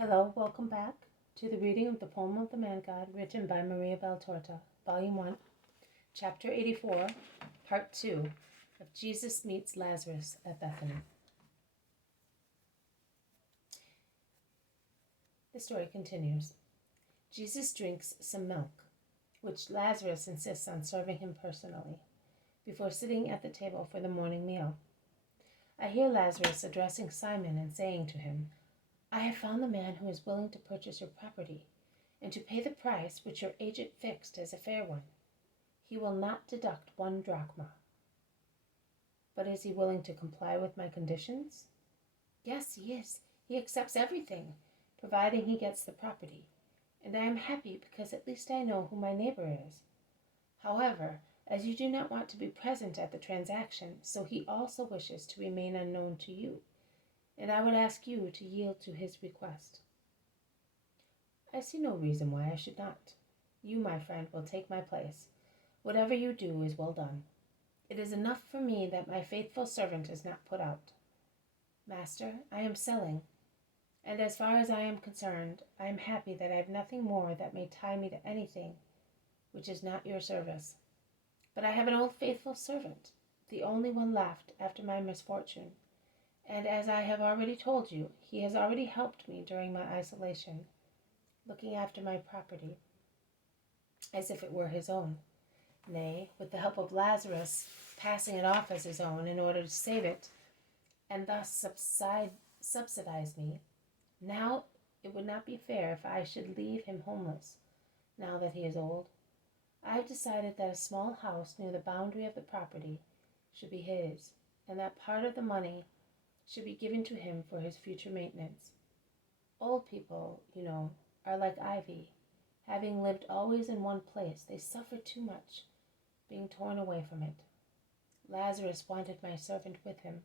Hello, welcome back to the reading of the Poem of the Man God, written by Maria Valtorta, Volume 1, Chapter 84, Part 2 of Jesus Meets Lazarus at Bethany. The story continues. Jesus drinks some milk, which Lazarus insists on serving him personally, before sitting at the table for the morning meal. I hear Lazarus addressing Simon and saying to him, "I have found the man who is willing to purchase your property, and to pay the price which your agent fixed as a fair one. He will not deduct 1 drachma. But is he willing to comply with my conditions?" "Yes, he is. He accepts everything, providing he gets the property. And I am happy because at least I know who my neighbor is. However, as you do not want to be present at the transaction, so he also wishes to remain unknown to you, and I would ask you to yield to his request." "I see no reason why I should not. You, my friend, will take my place. Whatever you do is well done. It is enough for me that my faithful servant is not put out. Master, I am selling, and as far as I am concerned, I am happy that I have nothing more that may tie me to anything which is not your service. But I have an old faithful servant, the only one left after my misfortune, and as I have already told you, he has already helped me during my isolation, looking after my property as if it were his own. Nay, with the help of Lazarus, passing it off as his own in order to save it, and thus subsidize me. Now it would not be fair if I should leave him homeless, now that he is old. I have decided that a small house near the boundary of the property should be his, and that part of the money should be given to him for his future maintenance. Old people, you know, are like ivy. Having lived always in one place, they suffer too much, being torn away from it. Lazarus wanted my servant with him,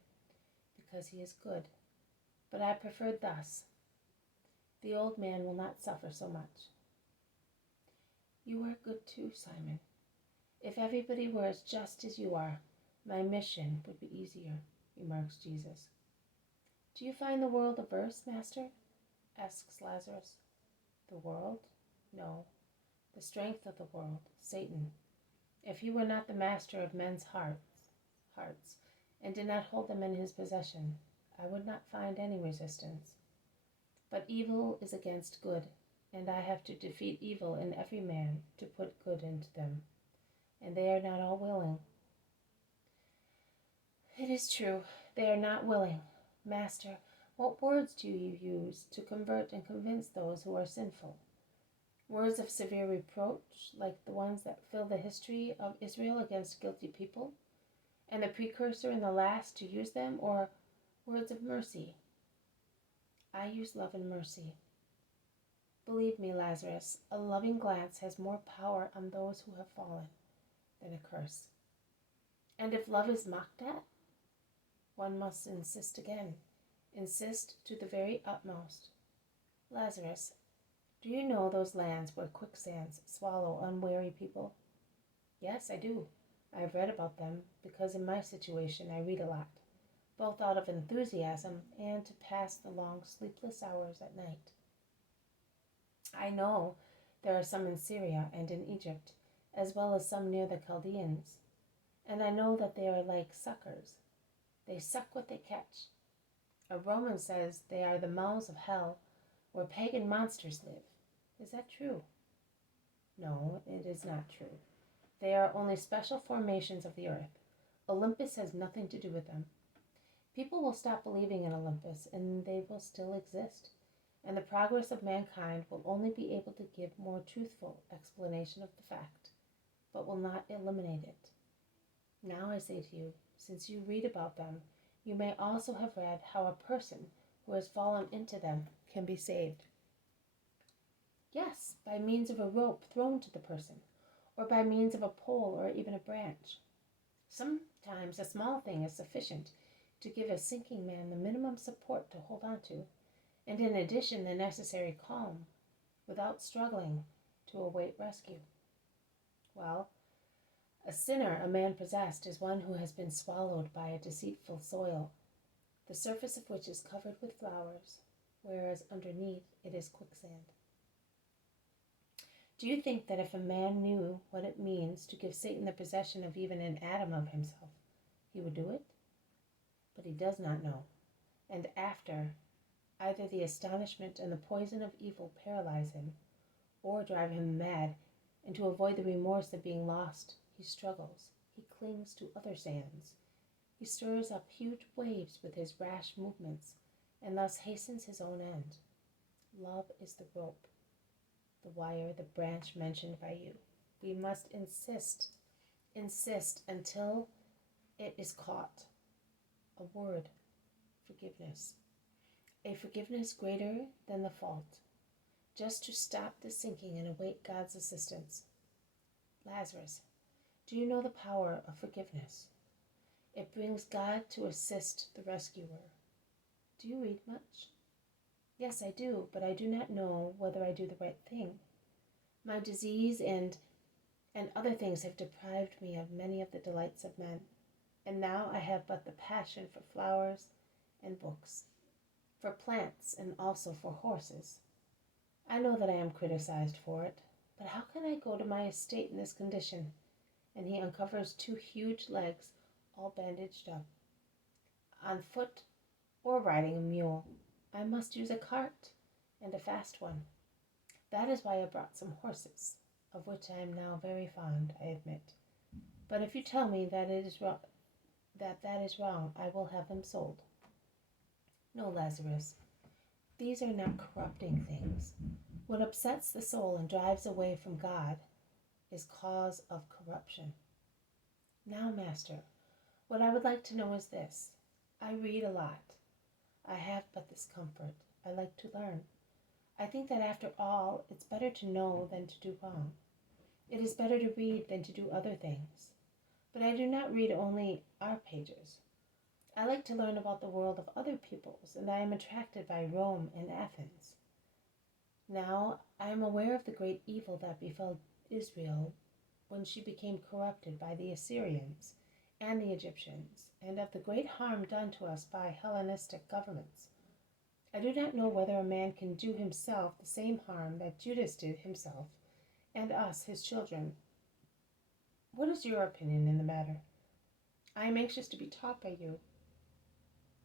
because he is good, but I preferred thus. The old man will not suffer so much." "You are good too, Simon. If everybody were as just as you are, my mission would be easier," remarks Jesus. "Do you find the world averse, Master?" asks Lazarus. "The world? No. The strength of the world, Satan. If he were not the master of men's hearts, and did not hold them in his possession, I would not find any resistance. But evil is against good, and I have to defeat evil in every man to put good into them, and they are not all willing." "It is true, they are not willing. Master, what words do you use to convert and convince those who are sinful? Words of severe reproach, like the ones that fill the history of Israel against guilty people, and the precursor in the last to use them, or words of mercy?" "I use love and mercy. Believe me, Lazarus, a loving glance has more power on those who have fallen than a curse. And if love is mocked at, one must insist again, insist to the very utmost. Lazarus, do you know those lands where quicksands swallow unwary people?" "Yes, I do. I have read about them, because in my situation I read a lot, both out of enthusiasm and to pass the long sleepless hours at night. I know there are some in Syria and in Egypt, as well as some near the Chaldeans, and I know that they are like suckers. They suck what they catch. A Roman says they are the mouths of hell, where pagan monsters live. Is that true?" "No, it is not true. They are only special formations of the earth. Olympus has nothing to do with them. People will stop believing in Olympus, and they will still exist, and the progress of mankind will only be able to give more truthful explanation of the fact, but will not eliminate it. Now I say to you, since you read about them, you may also have read how a person who has fallen into them can be saved." "Yes, by means of a rope thrown to the person, or by means of a pole or even a branch. Sometimes a small thing is sufficient to give a sinking man the minimum support to hold on to, and in addition the necessary calm, without struggling to await rescue. Well, a sinner, a man possessed, is one who has been swallowed by a deceitful soil, the surface of which is covered with flowers, whereas underneath it is quicksand. Do you think that if a man knew what it means to give Satan the possession of even an atom of himself, he would do it? But he does not know, and after, either the astonishment and the poison of evil paralyze him, or drive him mad, and to avoid the remorse of being lost, he struggles, he clings to other sands, he stirs up huge waves with his rash movements, and thus hastens his own end. Love is the rope, the wire, the branch mentioned by you. We must insist until it is caught. A word, forgiveness. A forgiveness greater than the fault, just to stop the sinking and await God's assistance. Lazarus, do you know the power of forgiveness? It brings God to assist the rescuer. Do you read much? Yes, I do, but I do not know whether I do the right thing. My disease and other things have deprived me of many of the delights of men, and now I have but the passion for flowers and books, for plants and also for horses. I know that I am criticized for it, but how can I go to my estate in this condition? And he uncovers 2 huge legs, all bandaged up. On foot or riding a mule, I must use a cart, and a fast one. That is why I brought some horses, of which I am now very fond, I admit. But if you tell me that that is wrong, I will have them sold. No, Lazarus, these are not corrupting things. What upsets the soul and drives away from God is cause of corruption. Now, Master, what I would like to know is this. I read a lot. I have but this comfort. I like to learn. I think that after all, it's better to know than to do wrong. It is better to read than to do other things. But I do not read only our pages. I like to learn about the world of other peoples, and I am attracted by Rome and Athens. Now I am aware of the great evil that befell Israel when she became corrupted by the Assyrians and the Egyptians, and of the great harm done to us by Hellenistic governments. I do not know whether a man can do himself the same harm that Judas did himself, and us, his children. What is your opinion in the matter? I am anxious to be taught by you,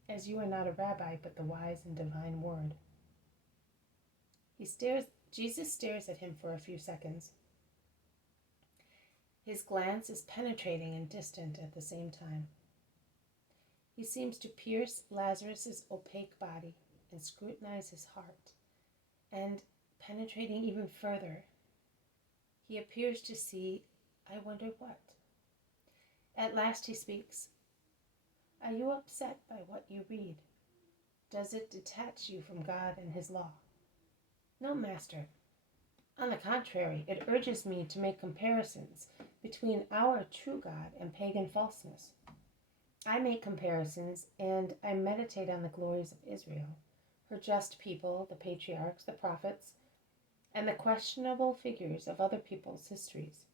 as you are not a rabbi, but the wise and divine word. Jesus stares at him for a few seconds. His glance is penetrating and distant at the same time. He seems to pierce Lazarus's opaque body and scrutinize his heart, and penetrating even further, he appears to see, I wonder what. At last he speaks. Are you upset by what you read? Does it detach you from God and his law? No, Master. On the contrary, it urges me to make comparisons between our true God and pagan falseness. I make comparisons, and I meditate on the glories of Israel, her just people, the patriarchs, the prophets, and the questionable figures of other people's histories.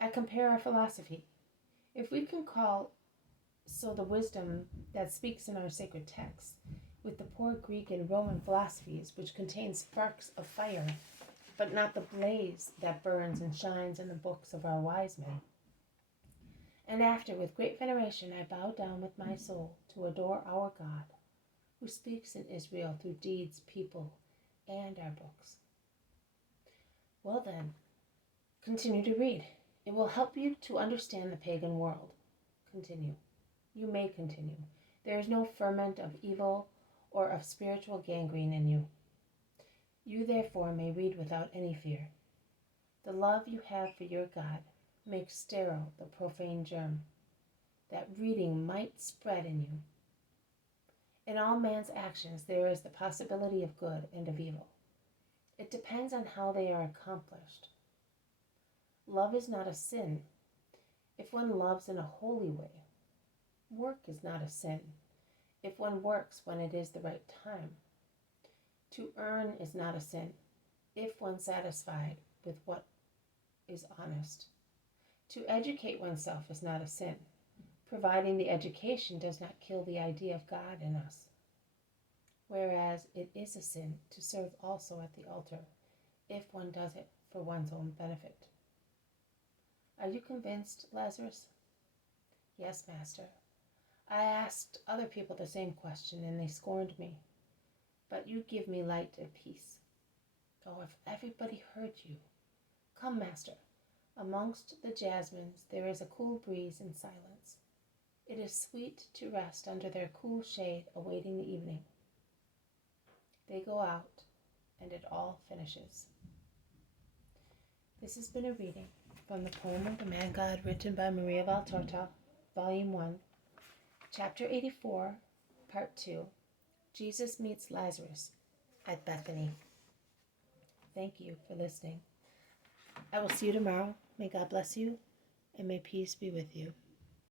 I compare our philosophy. If we can call so the wisdom that speaks in our sacred texts with the poor Greek and Roman philosophies, which contain sparks of fire, but not the blaze that burns and shines in the books of our wise men. And after, with great veneration, I bow down with my soul to adore our God, who speaks in Israel through deeds, people, and our books. Well then, continue to read. It will help you to understand the pagan world. Continue. You may continue. There is no ferment of evil or of spiritual gangrene in you. You therefore may read without any fear. The love you have for your God makes sterile the profane germ, that reading might spread in you. In all man's actions there is the possibility of good and of evil. It depends on how they are accomplished. Love is not a sin if one loves in a holy way. Work is not a sin if one works when it is the right time. To earn is not a sin if one's satisfied with what is honest. To educate oneself is not a sin, providing the education does not kill the idea of God in us. whereas it is a sin to serve also at the altar, if one does it for one's own benefit. Are you convinced, Lazarus? Yes, Master. I asked other people the same question, and they scorned me. But you give me light and peace. Oh, if everybody heard you! Come, Master. Amongst the jasmines there is a cool breeze and silence. It is sweet to rest under their cool shade, awaiting the evening. They go out, and it all finishes. This has been a reading from the poem of the Man-God written by Maria Valtorta, Volume 1, Chapter 84, Part 2, Jesus Meets Lazarus at Bethany. Thank you for listening. I will see you tomorrow. May God bless you, and may peace be with you.